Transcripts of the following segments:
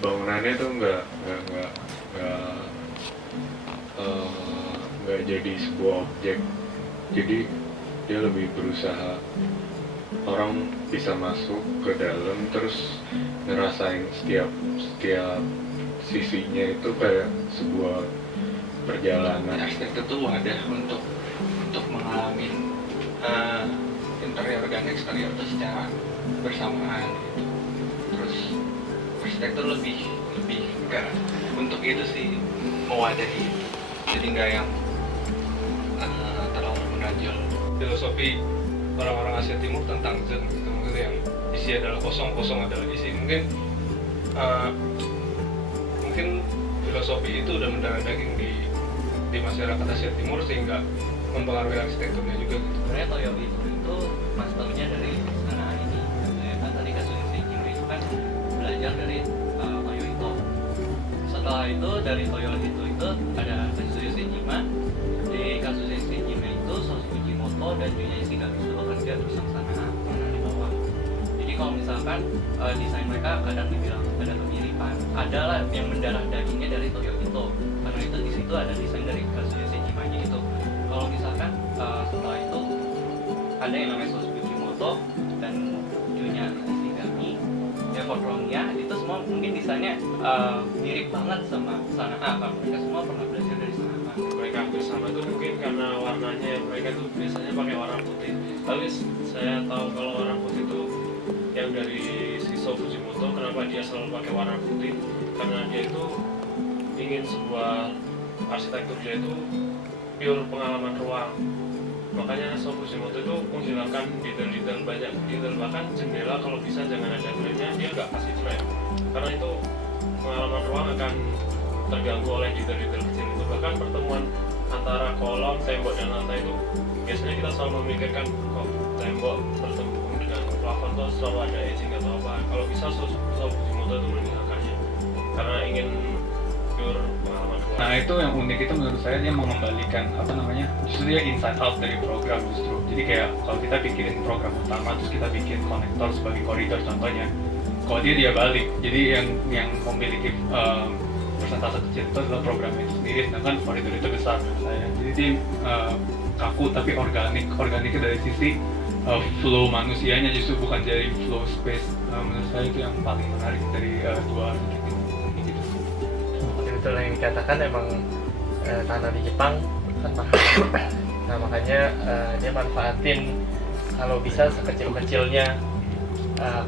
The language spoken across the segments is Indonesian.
bangunannya tuh nggak jadi sebuah objek, jadi dia lebih berusaha orang bisa masuk ke dalam terus ngerasain setiap sisinya itu kayak sebuah perjalanan. Arsitektur itu wadah untuk mengalami interior dan eksterior itu secara bersamaan gitu. Terus arsitektur lebih ke untuk itu sih, mewadahi, jadi nggak yang terlalu menonjol. Filosofi orang-orang Asia Timur tentang Zen gitu, mungkin yang isi adalah kosong adalah isi. Mungkin filosofi itu udah mendarah daging di masyarakat Asia Timur sehingga mempengaruhi arsitekturnya juga gitu. Sebenarnya Toyo itu mas taunya dari sana ini gitu ya kan, tadi kasus Seijima itu kan belajar dari Toyo itu. Setelah itu dari Toyo itu ada kasus Seijima. Di kasus Seijima itu Sosei Fujimoto dan Junya Ishigami itu bekerja bersama-sama di bawah. Jadi kalau misalkan desain mereka kadang dibilang ada kemiripan, adalah yang mendarah dagingnya dari Toyo itu, karena itu di situ ada desain dari kasus Seijima-nya itu. Kalau misalkan setelah itu ada yang namanya Sosei Fujimoto dan Junya Ishigami, ya Fotronnya itu semua mungkin desainnya mirip banget sama Sana A, karena mereka semua pernah belajar dari Sana A. Mereka hampir sama itu mungkin karena warnanya mereka tuh biasanya pakai warna putih. Tapi saya tahu kalau warna putih itu yang dari Shisho Fujimoto, kenapa dia selalu pakai warna putih, karena dia itu ingin sebuah arsitektur dia itu pure pengalaman ruang. Makanya Shisho Fujimoto itu menghilangkan detail-detail, banyak detail, bahkan jendela kalau bisa jangan ada frame-nya, dia nggak kasih frame karena itu pengalaman ruang akan terganggu oleh detail-detail kecil itu. Bahkan pertemuan antara kolom, tembok, dan lantai itu biasanya kita selalu memikirkan kok tembok bertemu dengan plafon tuh selalu ada edging atau apa. Kalau bisa Shisho Fujimoto itu meninggalkannya karena ingin pure pengalaman ruang. Nah itu yang unik itu menurut saya, dia mengembalikan justru dia inside out dari program justru. Jadi kayak kalau kita pikirin program utama terus kita bikin konektor sebagai koridor contohnya, kalau dia balik, jadi yang memiliki persentase kecil itu adalah program itu sendiri, sedangkan koridor itu besar menurut saya. Jadi dia kaku tapi organiknya dari sisi flow manusianya justru, bukan dari flow space. Menurut saya itu yang paling menarik dari dua arsitek ini gitu. Betul yang dikatakan, emang tanah di Jepang kan mahal. Nah makanya dia manfaatin kalau bisa sekecil-kecilnya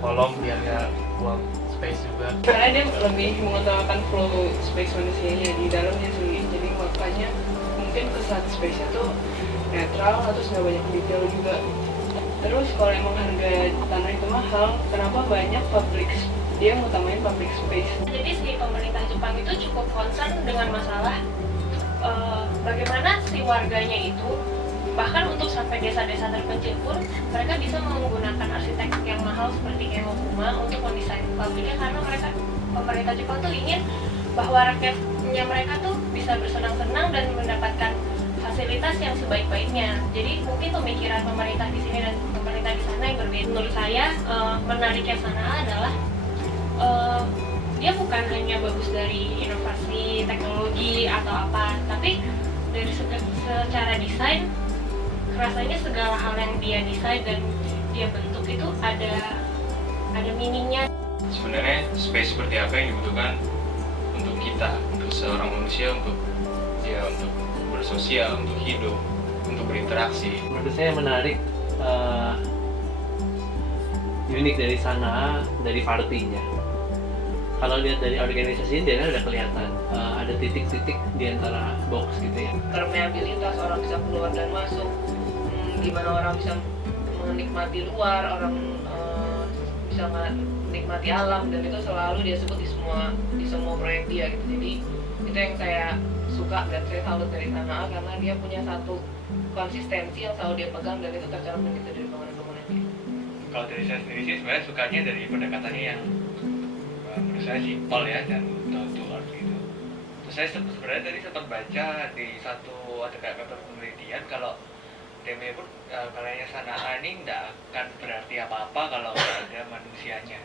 kolom biar nggak buang space juga. Karena dia lebih mengutamakan flow space manusianya di dalamnya sendiri, jadi makanya mungkin kesan space-nya tuh netral, terus nggak banyak detail juga. Terus kalau emang harga tanah itu mahal, kenapa banyak dia ngutamain public space? Jadi si pemerintah Jepang itu cukup concern dengan masalah bagaimana si warganya itu, bahkan untuk sampai desa-desa terpencil pun mereka bisa menggunakan arsitek yang mahal seperti Kemokuma untuk mendesain pabriknya, karena pemerintah Jepang tuh ingin bahwa rakyatnya mereka tuh bisa bersenang-senang dan mendapatkan fasilitas yang sebaik-baiknya. Jadi mungkin pemikiran pemerintah di sini dan pemerintah di sana yang berbeda. Menurut saya menariknya sana adalah dia bukan hanya bagus dari inovasi teknologi atau apa, tapi dari secara desain rasanya segala hal yang dia desain dan dia bentuk itu ada meaningnya. Sebenarnya space seperti apa yang dibutuhkan untuk kita, untuk seorang manusia, untuk bersosial, untuk hidup, untuk berinteraksi. Menurut saya menarik, unik dari sana, dari partinya. Kalau lihat dari organisasi dia udah kelihatan ada titik-titik di antara box gitu ya. Permeabilitas, orang bisa keluar dan masuk, gimana orang bisa menikmati luar, orang bisa menikmati alam, dan itu selalu dia sebut di semua proyek dia gitu. Jadi itu yang saya suka dan saya salut dari sana, karena dia punya satu konsistensi yang selalu dia pegang dan itu tercermin gitu dari bangunan-bangunannya. Kalau dari saya sendiri sih sebenarnya sukanya dari pendekatannya yang menurut saya simpel ya dan down to earth gitu. Terus saya sebenarnya tadi sempat baca di ada kayak paper penelitian kalau Demepur karyanya Sanaa ini nggak akan berarti apa-apa kalau nggak ada manusianya.